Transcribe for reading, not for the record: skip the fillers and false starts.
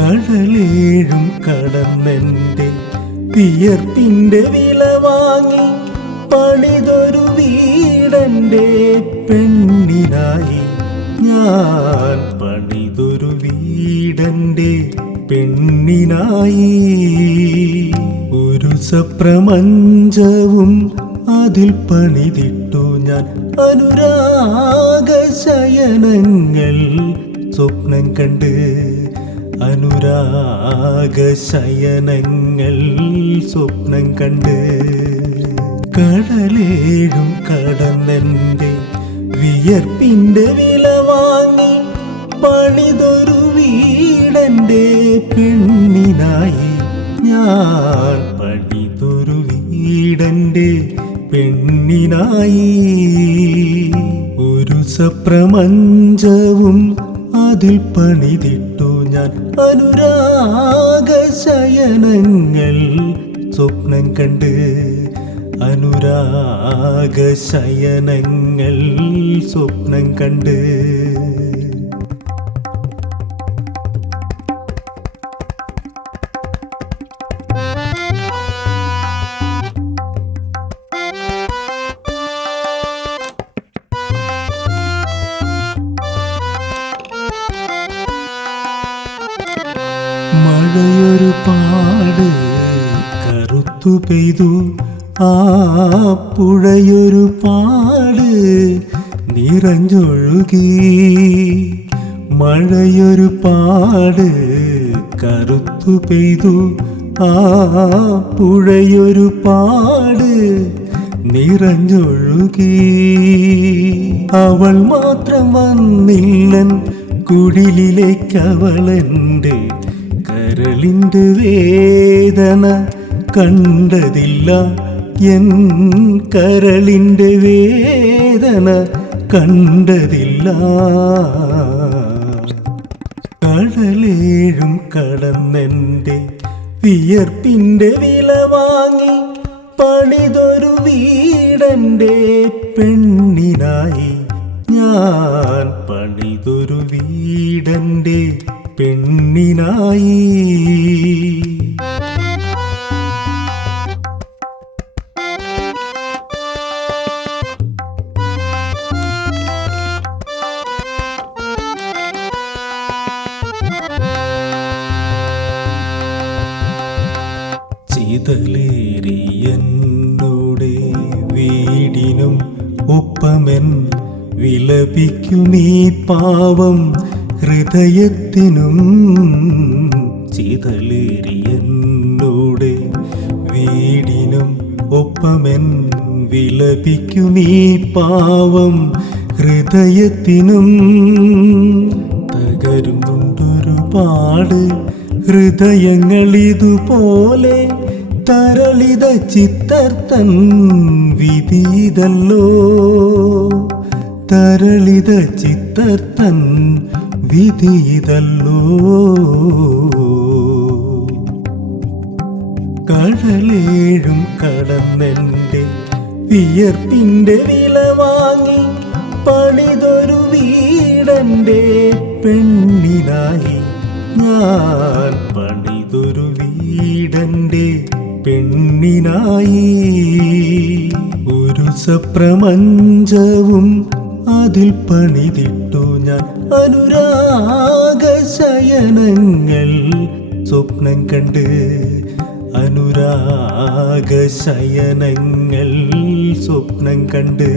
കടലേഴും കടന്നെൻ്റെ വിയർപ്പിൻ്റെ വില വാങ്ങി പണിതൊരു വീടൻ്റെ പെണ്ണിനായി ഞാൻ പണിതൊരു വീടൻ്റെ പെണ്ണിനായി ഒരു സപ്രപഞ്ചവും അതിൽ പണിതിട്ടു ഞാൻ അനുരാഗശയനങ്ങൾ സ്വപ്നം കണ്ട് അനുരാഗശയനങ്ങൾ സ്വപ്നം കണ്ട് കടലേഴും കടന്നെൻ്റെ വിയർപ്പിൻ്റെ വില വാങ്ങി പണിതൊരു വീടൻ്റെ പെണ്ണിനായി ഞാൻ പണിതൊരു വീടൻ്റെ പെണ്ണിനായി ഒരു സപ്രപഞ്ചവും അതിൽ പണിതിട്ടു ഞാൻ അനുരാഗശയനങ്ങൾ സ്വപ്നം കണ്ട് അനുരാഗശയനങ്ങൾ സ്വപ്നം കണ്ട് മഴയൊരു പാട് കറുത്തു പെയ്തു ആ പുഴയൊരു പാട് നിറഞ്ഞൊഴുകി മഴയൊരു പാട് കറുത്തു പെയ്തു ആ പുഴയൊരു പാട് നിറഞ്ഞൊഴുകി അവൾ മാത്രം വന്നില്ലൻ കുടിലിലേക്കവളെൻ്റെ കരളിൻ്റെ വേദന കണ്ടതില്ല എൻ കരളിൻ്റെ വേദന കണ്ടതില്ല കടലേഴും കടന്നെൻ്റെ വിയർപ്പിൻ്റെ വില വാങ്ങി പണിതൊരു വീടൻ്റെ പെണ്ണിനായി ഞാൻ പണിതൊരു വീടൻ്റെ പെണ്ണിനായി ചിതലേറിയെന്നോടെ വീടിനും ഒപ്പമെൻ വിലപിക്കുമീ പാവം ഹൃദയത്തിനും ചിതലേറിയെന്നോടെ വീടിനും ഒപ്പമെൻ വിലപിക്കുമീ പാവം ഹൃദയത്തിനും തകരുന്നുണ്ടൊരുപാട് ഹൃദയങ്ങളിതുപോലെ തരളിത ചിത്തർത്തൻ വിധിതല്ലോ തരളിത ചിത്തർത്തൻ വിധിതല്ലോ കടലേഴും കടന്നെൻ്റെ വിയർപ്പിൻ്റെ വില വാങ്ങി പണിതൊരു വീടൻ്റെ പെണ്ണിനായി ഞാൻ പണിതൊരു വീടൻ്റെ പെണ്ണിനായി ഒരു സപ്രപഞ്ചവും അതിൽ പണിതിട്ടു ഞാൻ അനുരാഗശയനങ്ങൾ സ്വപ്നം കണ്ട് അനുരാഗശയനങ്ങൾ സ്വപ്നം കണ്ട്